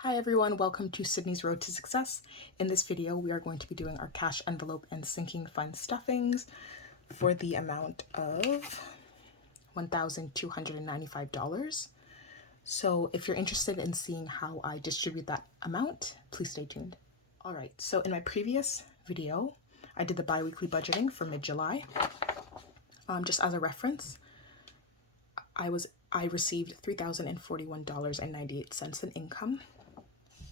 Hi everyone, welcome to Sydney's Road to Success. In this video, we are going to be doing our cash envelope and sinking fund stuffings for the amount of $1,295. So if you're interested in seeing how I distribute that amount, please stay tuned. All right, so in my previous video, I did the bi-weekly budgeting for mid-July. Just as a reference, I received $3,041.98 in income.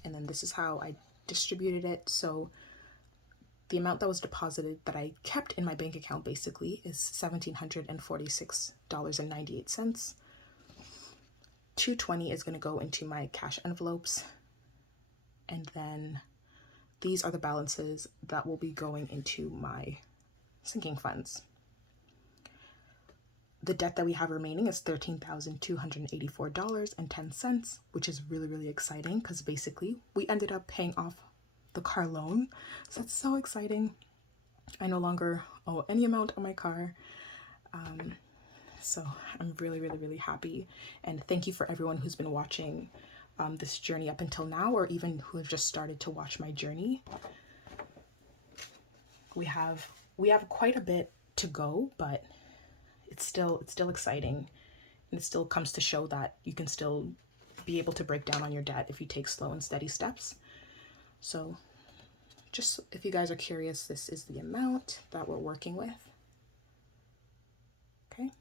And then this is how I distributed it. So the amount that was deposited that I kept in my bank account basically is $1,746.98. $220 is going to go into my cash envelopes. And then these are the balances that will be going into my sinking funds. The debt that we have remaining is $13,284.10, which is really, really exciting because basically we ended up paying off the car loan. So that's so exciting. I no longer owe any amount on my car. So I'm really, really, really happy. And thank you for everyone who's been watching this journey up until now, or even who have just started to watch my journey. We have quite a bit to go, but it's still exciting, and it still comes to show that you can still be able to break down on your debt if you take slow and steady steps. So just if you guys are curious, this is the amount that we're working with. Okay.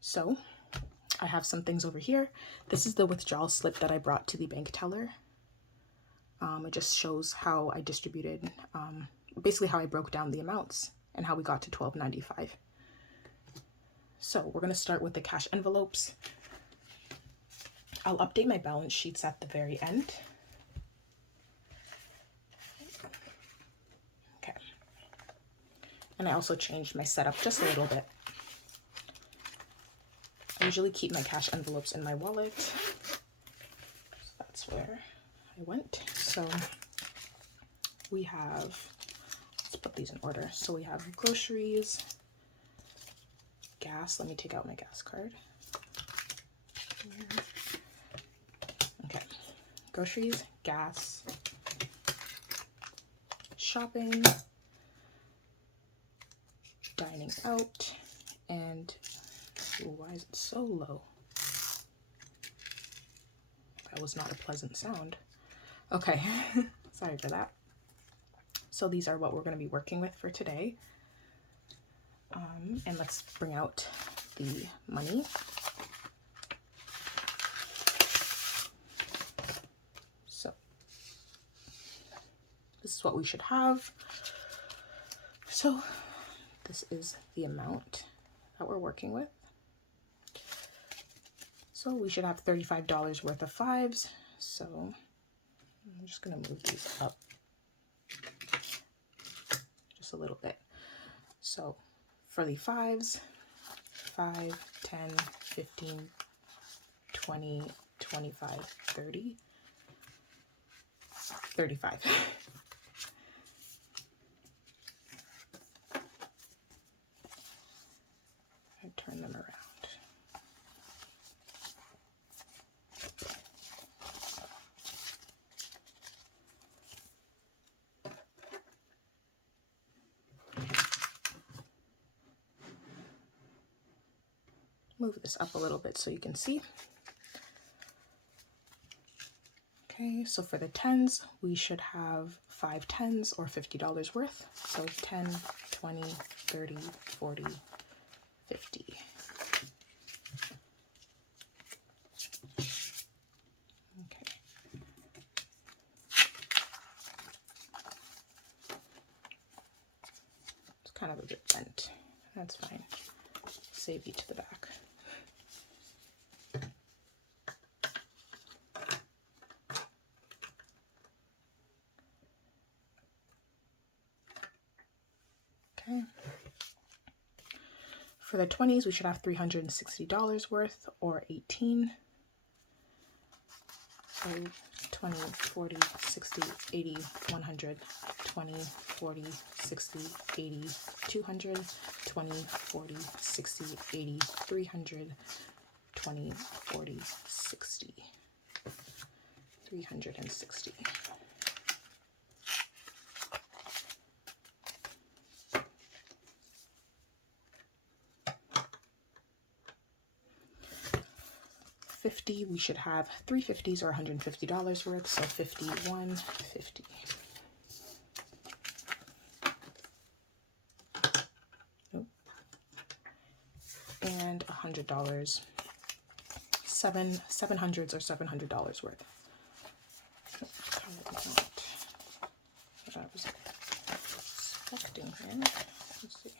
So I have some things over here. This is the withdrawal slip that I brought to the bank teller. It just shows how I distributed, basically how I broke down the amounts and how we got to $1,295. So we're going to start with the cash envelopes. I'll update my balance sheets at the very end. Okay. And I also changed my setup just a little bit. I usually keep my cash envelopes in my wallet. So that's where I went. So we have, let's put these in order. So we have groceries, gas. Let me take out my gas card. Okay, groceries, gas, shopping, dining out, and ooh, why is it so low? That was not a pleasant sound. Okay, sorry for that. So these are what we're going to be working with for today. And let's bring out the money. So this is what we should have. So this is the amount that we're working with. So we should have $35 worth of fives. So I'm just going to move these up just a little bit. So for the fives, 5, 10, 15, 20, 25, 30, 35. I turn them around. Move this up a little bit so you can see. Okay, so for the tens, we should have 5 tens or $50 worth. So 10, 20, 30, 40, 50. Okay. It's kind of a bit bent. That's fine. Save you to the back. Okay. For the 20s, we should have $360 worth or 18. So 20, 40, 60, 80, 100, 20, 40, 60, 80, 200, 20, 40, 60, 80, 300, 20, 40, 60. 360. $50, we should have 3 50s or $150 worth, so 51, 50. Nope. And $100, 700s or $700 worth. What I was expecting here. Let's see.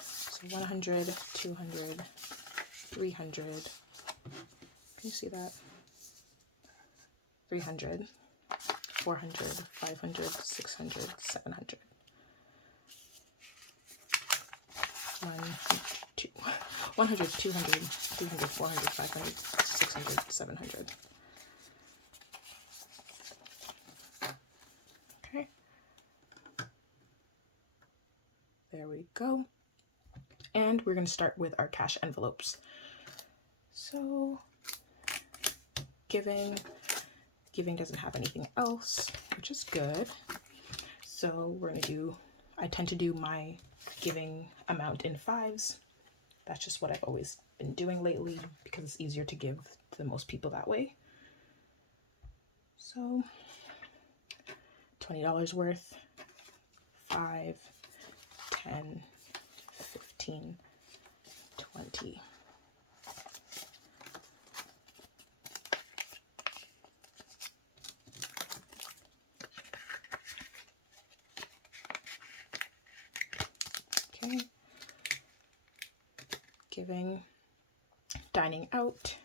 So 100, 200, 300. Can you see that? 300, 400, 500, 600, 700. 100, 200, 300, 400, 500, 600, 700. Okay. There we go. And we're going to start with our cash envelopes. So giving doesn't have anything else, which is good. So we're going to do, I tend to do my giving amount in 5s. That's just what I've always been doing lately because it's easier to give to the most people that way. So $20 worth, 5, 10, 15, 20. Okay. Giving, dining out.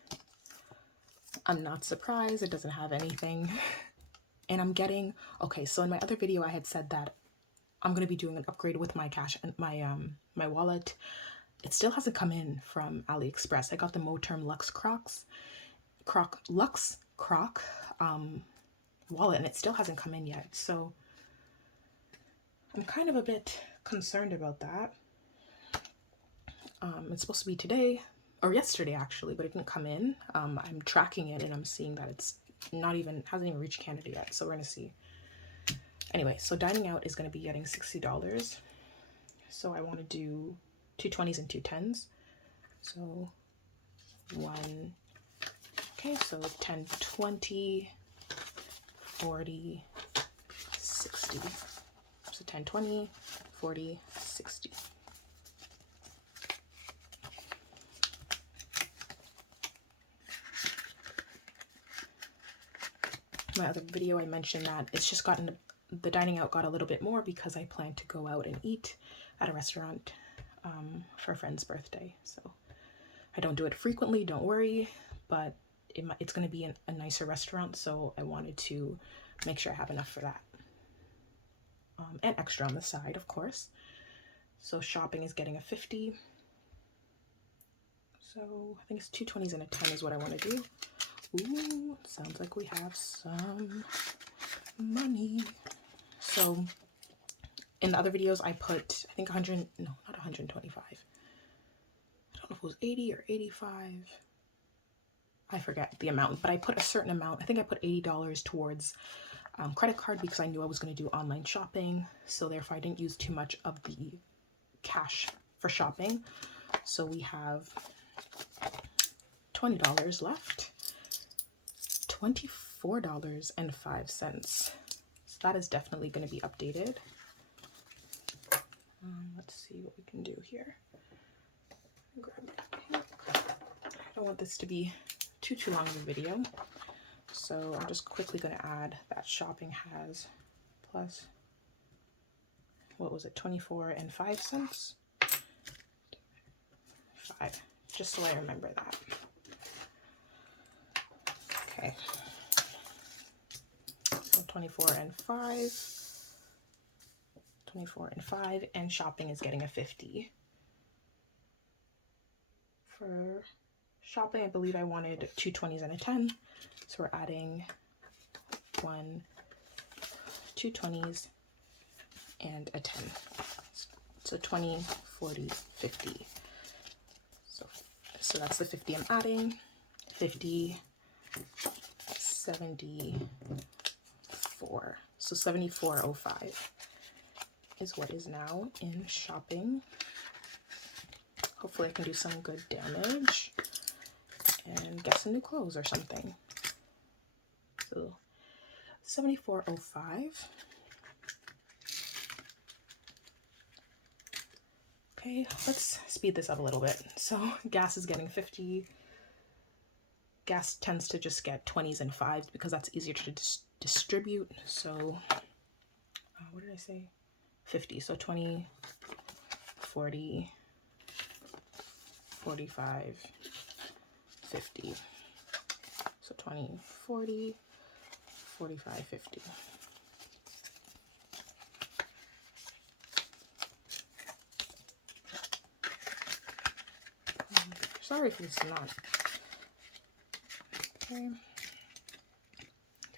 I'm not surprised, it doesn't have anything. And I'm getting, okay, so in my other video I had said that I'm going to be doing an upgrade with my cash and my wallet. It still hasn't come in from AliExpress. I got the Moterm Luxe Luxe Croc wallet, and it still hasn't come in yet. So I'm kind of a bit concerned about that. It's supposed to be today or yesterday actually, but it didn't come in. I'm tracking it and I'm seeing that it's hasn't even reached Canada yet. So we're gonna see. Anyway, so dining out is going to be getting $60. So I want to do 2 20s and 2 10s. So one, okay, so 10, 20, 40, 60. So 10, 20, 40, 60. My other video I mentioned that it's just gotten, the dining out got a little bit more because I plan to go out and eat at a restaurant for a friend's birthday. So I don't do it frequently, don't worry, but it's going to be a nicer restaurant, so I wanted to make sure I have enough for that. And extra on the side, of course. So shopping is getting a 50. So I think it's 2 20s and a 10 is what I want to do. Ooh, sounds like we have some money. So in the other videos I put, I think 100, no, not 125. I don't know if it was 80 or 85. I forget the amount, but I put a certain amount. I think I put $80 towards credit card because I knew I was going to do online shopping. So therefore I didn't use too much of the cash for shopping. So we have $20 left. $24.05. So that is definitely going to be updated. Let's see what we can do here. Grab my book. I don't want this to be too long of a video, so I'm just quickly going to add that shopping has plus, what was it, 24.05 cents? 5, just so I remember that. Okay, so 24.05, and shopping is getting a 50. For shopping, I believe I wanted 2 20s and a 10, so we're adding 2 20s and a 10. So 20, 40, 50. So that's the 50 I'm adding. 50, 74. So 74.05 is what is now in shopping. Hopefully I can do some good damage and get some new clothes or something. So 74.05. Okay, let's speed this up a little bit. So gas is getting 50. Gas tends to just get 20s and 5s because that's easier to distribute. So what did I say? 50. So 20, 40, 45, 50. So 20, 40, 45, 50. Sorry if it's not. Okay.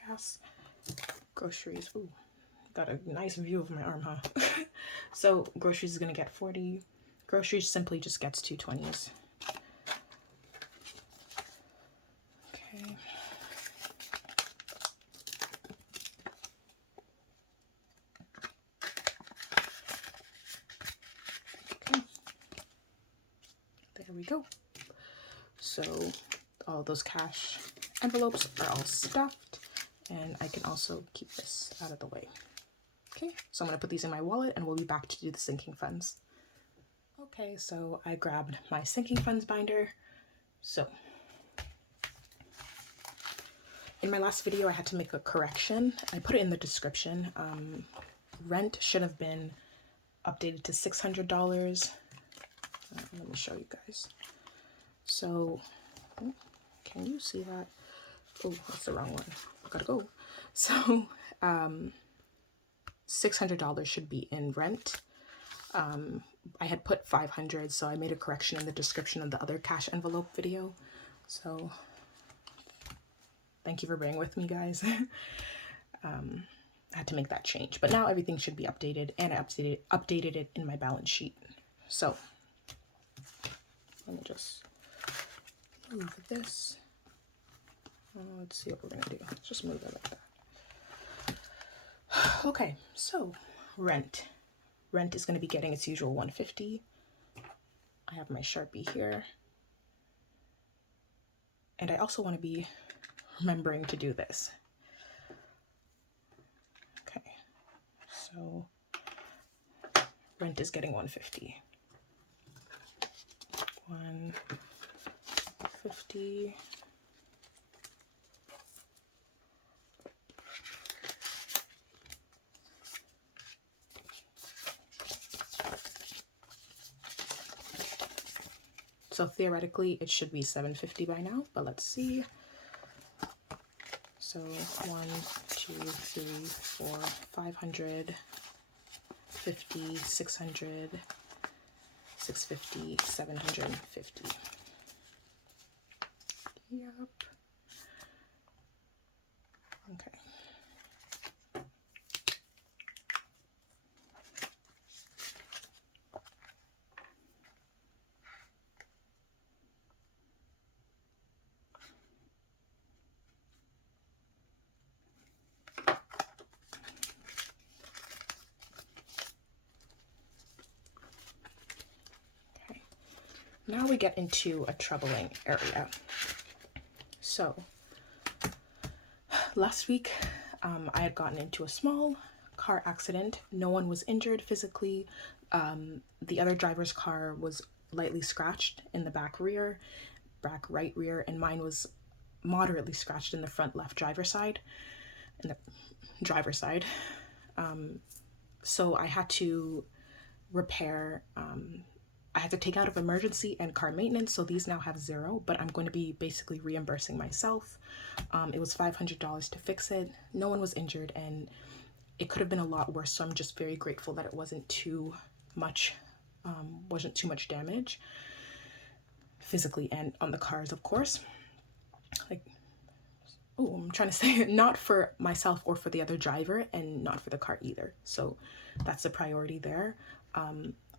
Gas. Groceries. Ooh, got a nice view of my arm, huh? So groceries is gonna get 40. Groceries simply just gets 2 20s. Okay. Okay. There we go. So all those cash envelopes are all stuffed, and I can also keep this out of the way. Okay, so I'm gonna put these in my wallet and we'll be back to do the sinking funds. Okay, so I grabbed my sinking funds binder. So in my last video, I had to make a correction. I put it in the description. Rent should have been updated to $600. Let me show you guys. So, can you see that? Oh, that's the wrong one. I gotta go. So, $600 should be in rent. I had put 500, so I made a correction in the description of the other cash envelope video. So, thank you for bearing with me, guys. I had to make that change, but now everything should be updated, and I updated it in my balance sheet. So, let me just move this. Let's see what we're gonna do. Let's just move it like that. Okay, so rent. Rent is gonna be getting its usual 150. I have my Sharpie here. And I also want to be remembering to do this. Okay, so rent is getting 150. 150. So theoretically it should be 750 by now, but let's see. So 1, 2, 3, 4, 500, 50, 600, 650, 750. Yep. Okay. Now we get into a troubling area. So last week, I had gotten into a small car accident. No one was injured physically. The other driver's car was lightly scratched in the back right rear, and mine was moderately scratched in the front left driver's side. So I had to repair, I had to take out of emergency and car maintenance, so these now have 0, but I'm going to be basically reimbursing myself. It was $500 to fix it. No one was injured, and it could have been a lot worse, so I'm just very grateful that it wasn't too much damage physically and on the cars, of course. I'm trying to say not for myself or for the other driver, and not for the car either. So that's the priority there.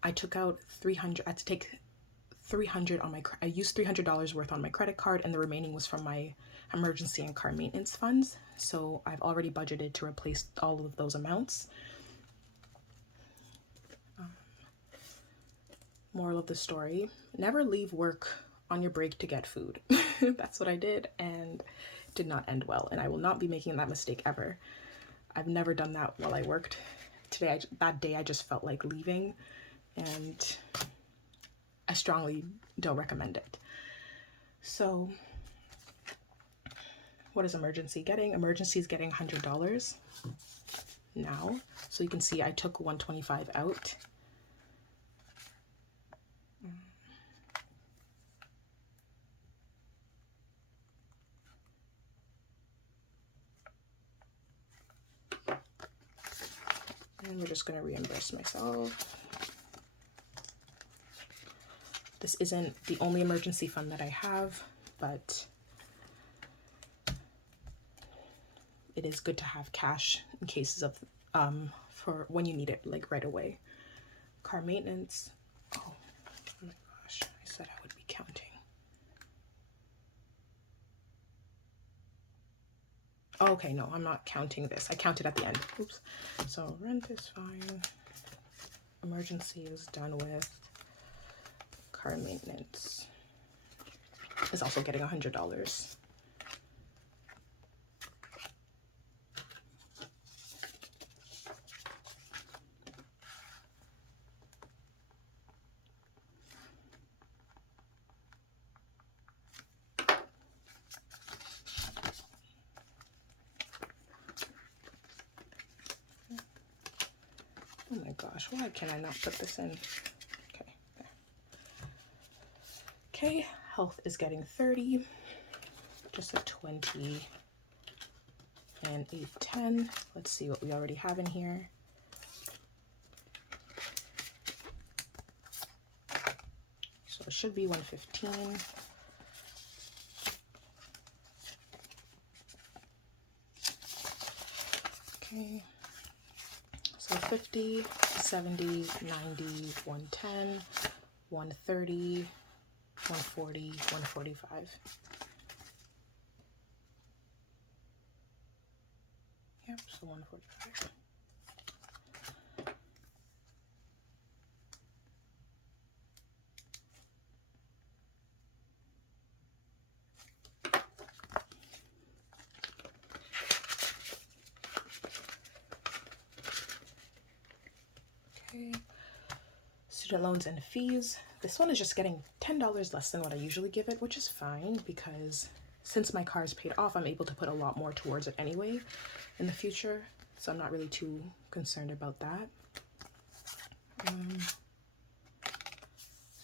I took out 300. I had to take $300 on my, I used $300 worth on my credit card, and the remaining was from my emergency and car maintenance funds. So I've already budgeted to replace all of those amounts. Moral of the story, never leave work on your break to get food. That's what I did, and did not end well, and I will not be making that mistake ever. I've never done that while I worked. Today, that day I just felt like leaving, and I strongly don't recommend it. So what is emergency getting? Emergency is getting $100 now. So you can see I took $125 out. And we're just going to reimburse myself. This isn't the only emergency fund that I have, but it is good to have cash in cases of, for when you need it, like right away. Car maintenance. Oh my gosh, I said I would be counting. Okay, no, I'm not counting this. I counted at the end. Oops. So rent is fine. Emergency is done with. Car maintenance is also getting $100. Oh my gosh, why can I not put this in? Okay, there. Okay, health is getting 30, just a 20 and 810. Let's see what we already have in here. So it should be 115. Okay. So 50, 70, 90, 110, 130, 140, 145. Yep, so 145. Okay. Student loans and fees. This one is just getting $10 less than what I usually give it, which is fine because since my car is paid off, I'm able to put a lot more towards it anyway in the future. So I'm not really too concerned about that.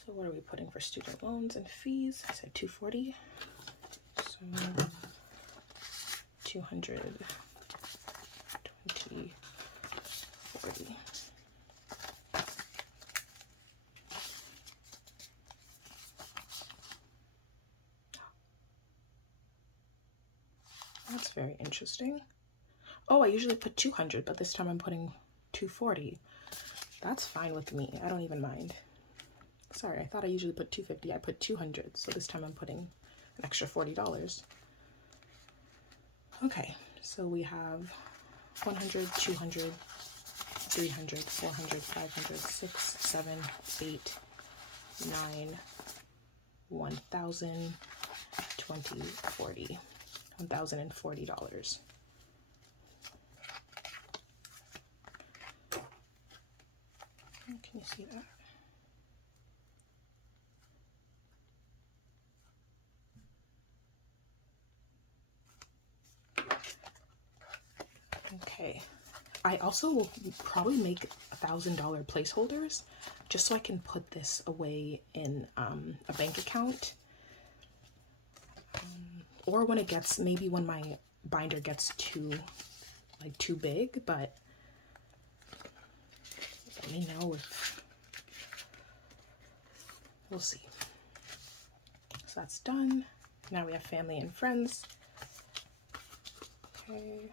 So what are we putting for student loans and fees? I said 240. So 220, 40. That's very interesting. Oh, I usually put 200, but this time I'm putting 240. That's fine with me. I don't even mind. Sorry, I thought I usually put 250. I put 200, so this time I'm putting an extra $40. Okay, so we have 100, 200, 300, 400, 500, 6, 7, 8, 9, 1,000, 20, 40. $1,040. Can you see that? Okay. I also will probably make $1,000 placeholders just so I can put this away in a bank account. Or when it gets, maybe when my binder gets too big, but let me know if, we'll see. So that's done. Now we have family and friends. Okay.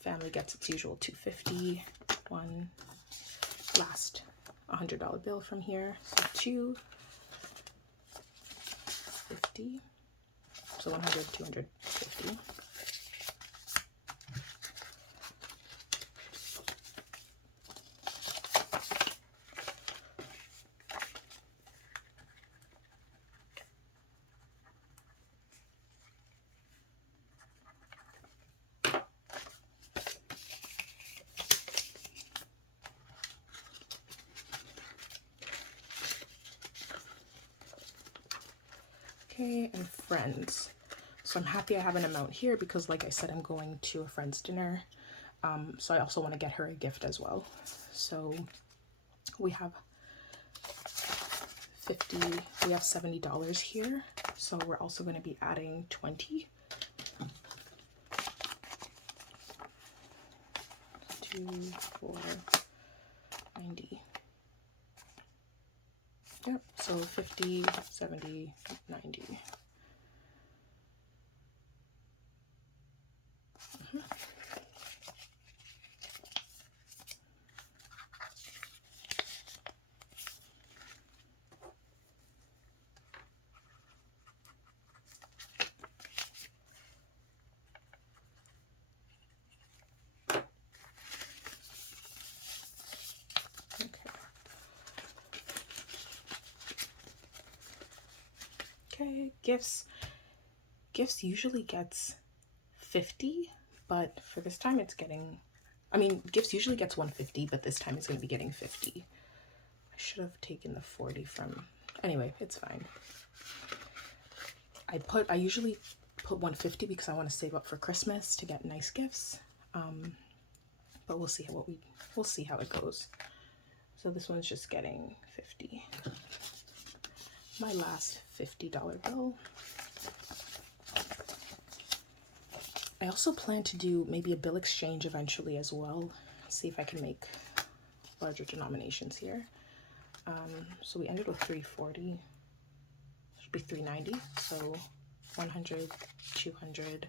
Family gets its usual $250. One last $100 bill from here. So 2, 250. So 100, 250. Okay, and friends. So I'm happy I have an amount here because, like I said, I'm going to a friend's dinner. So I also want to get her a gift as well. So we have $70 here. So we're also going to be adding 20. 2, 4, 90. Yep, so 50, 70, 90. Okay, gifts usually gets 50, but for this time it's getting, I mean, gifts usually gets 150, but this time it's going to be getting 50. I should have taken the 40 from, anyway, it's fine. I usually put 150 because I want to save up for Christmas to get nice gifts. But we'll see we'll see how it goes. So this one's just getting 50. My last $50 bill. I also plan to do maybe a bill exchange eventually as well. See if I can make larger denominations here. So we ended with 340. Should be 390. So 100, 200,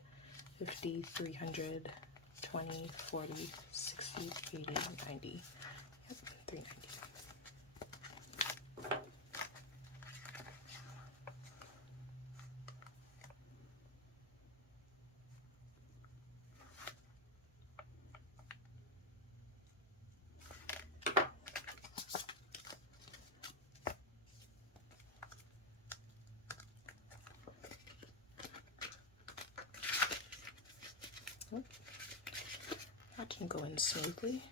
50, 300, 20, 40, 60, 80, 90. Yep, 390. That didn't go in smoothly.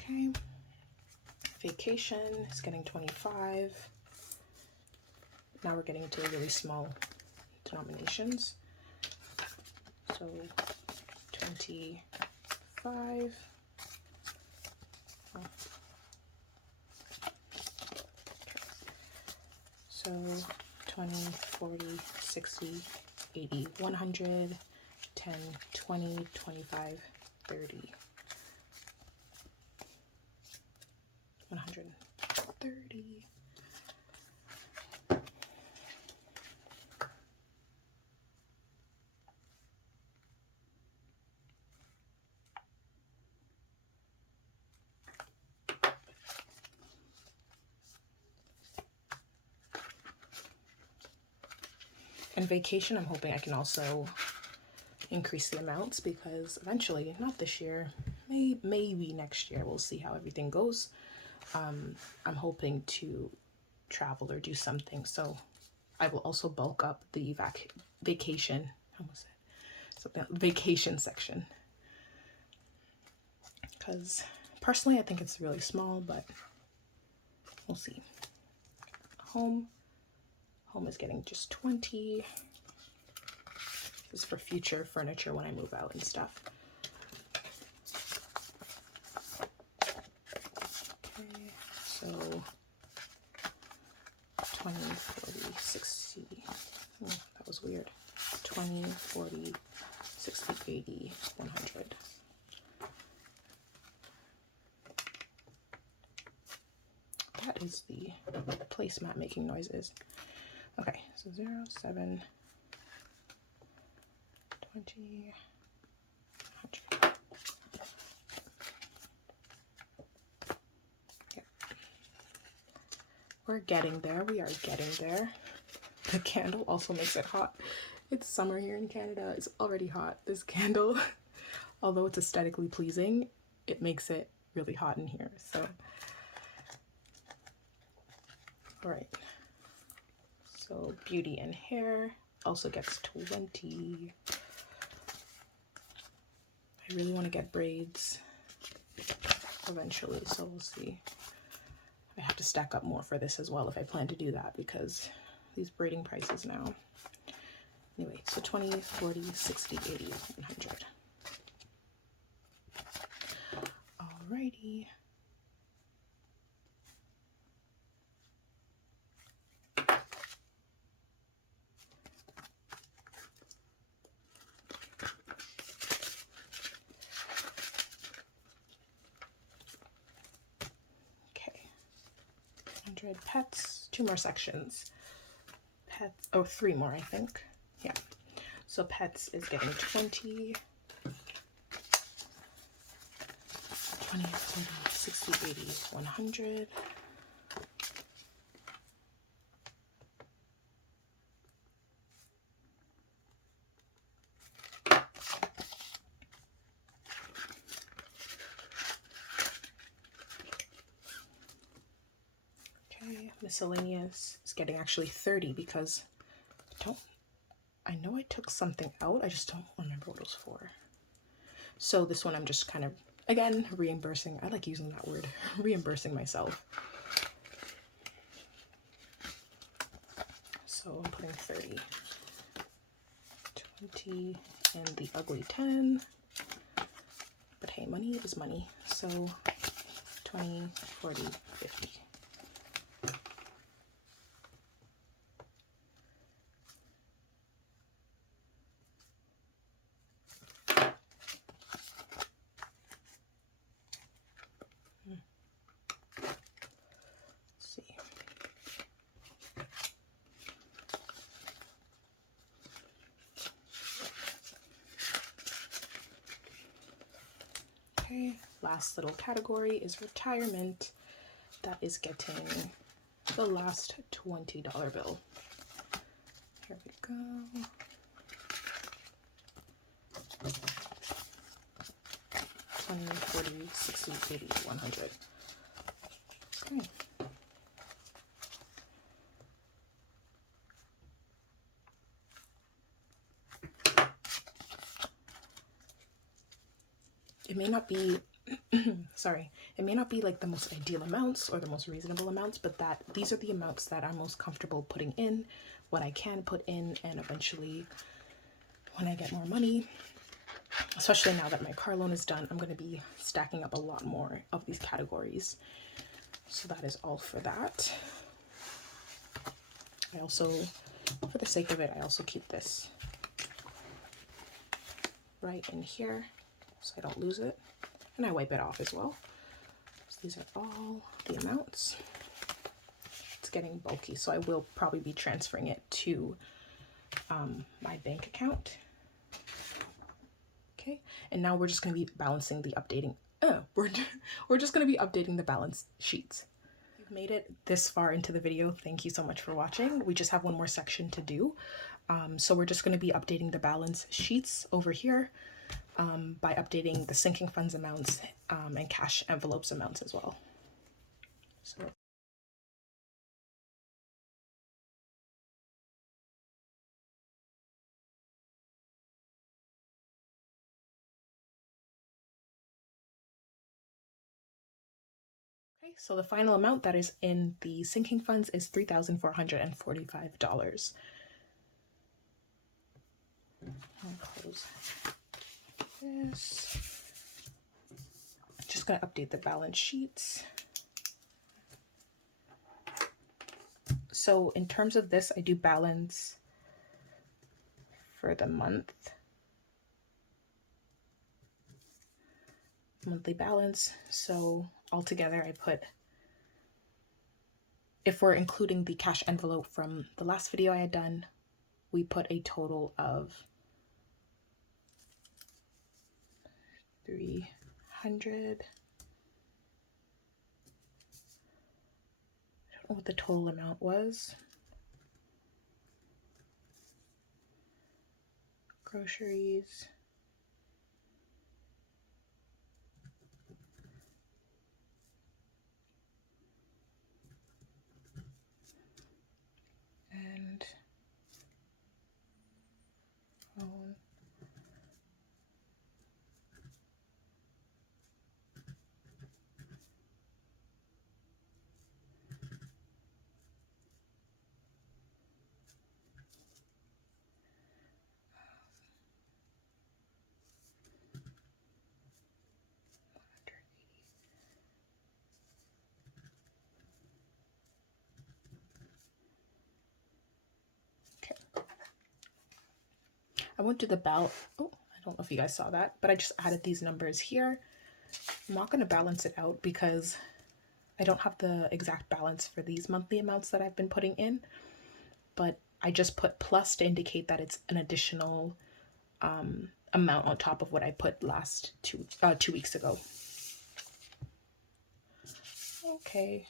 Okay. Vacation is getting 25. Now we're getting into the really small denominations. So 25. Oh. So 20, 40, 60, 80, 100, 10, 20, 25, 30. 130. And vacation, I'm hoping I can also increase the amounts because eventually, not this year, maybe next year, we'll see how everything goes. I'm hoping to travel or do something, so I will also bulk up the vacation. How was it? Something vacation section. Because personally, I think it's really small, but we'll see. Home is getting just 20. This is for future furniture when I move out and stuff. Okay, so 20, 40, 60. Oh, that was weird. 20, 40, 60, 80, 100. That is the placemat making noises. Okay, so 0, 7, 20, 100. Yep. We're getting there. We are getting there. The candle also makes it hot. It's summer here in Canada. It's already hot. This candle, although it's aesthetically pleasing, it makes it really hot in here. So, all right. So beauty and hair also gets 20. I really want to get braids eventually, so we'll see. I have to stack up more for this as well if I plan to do that, because these braiding prices now. Anyway, so 20, 40, 60, 80, 100. Alrighty. Okay. 100 pets, 2 more sections. Pets, oh, 3 more, I think. Yeah. So pets is getting 20, 30, 60, 80, 100. Okay, miscellaneous is getting actually 30 because I know I took something out, I just don't remember what it was for. So this one I'm just kind of, again, reimbursing. I like using that word, reimbursing myself. So I'm putting 30, 20, and the ugly 10. But hey, money is money. So 20, 40, 50. Okay, last little category is retirement. That is getting the last $20 bill. Here we go. $20, $40, $60, $80, $100. Okay. It may not be, sorry, it may not be like the most ideal amounts or the most reasonable amounts, but these are the amounts that I'm most comfortable putting in, what I can put in, and eventually when I get more money, especially now that my car loan is done, I'm going to be stacking up a lot more of these categories. So that is all for that. I also, for the sake of it, I also keep this right in here so I don't lose it, and I wipe it off as well. So these are all the amounts. It's getting bulky, so I will probably be transferring it to my bank account. Okay, and now we're just going to be balancing the updating. We're just going to be updating the balance sheets. If you've made it this far into the video, thank you so much for watching. We just have one more section to do. So we're just going to be updating the balance sheets over here by updating the sinking funds amounts and cash envelopes amounts as well. So okay, so the final amount that is in the sinking funds is $3,445. I'll close this. Just gonna update the balance sheets. So in terms of this, I do balance for the monthly balance. So altogether I put, if we're including the cash envelope from the last video I had done, we put a total of what the total amount was. Groceries. And phone. Okay. I went to the ballot. Oh, I don't know if you guys saw that, but I just added these numbers here. I'm not going to balance it out because I don't have the exact balance for these monthly amounts that I've been putting in, but I just put plus to indicate that it's an additional amount on top of what I put last 2 weeks ago. Okay.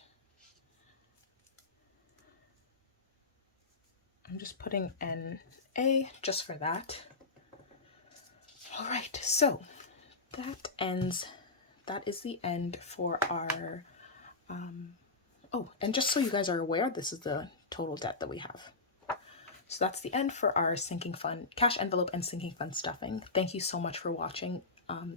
I'm just putting NA just for that. All right, so that is the end for our, oh, and just so you guys are aware, this is the total debt that we have. So that's the end for our sinking fund, cash envelope and sinking fund stuffing. Thank you so much for watching.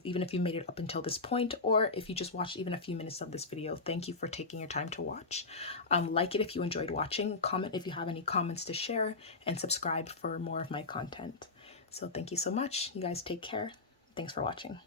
Even if you made it up until this point, or if you just watched even a few minutes of this video, thank you for taking your time to watch. Like it if you enjoyed watching, comment if you have any comments to share, and subscribe for more of my content. So thank you so much. You guys take care. Thanks for watching.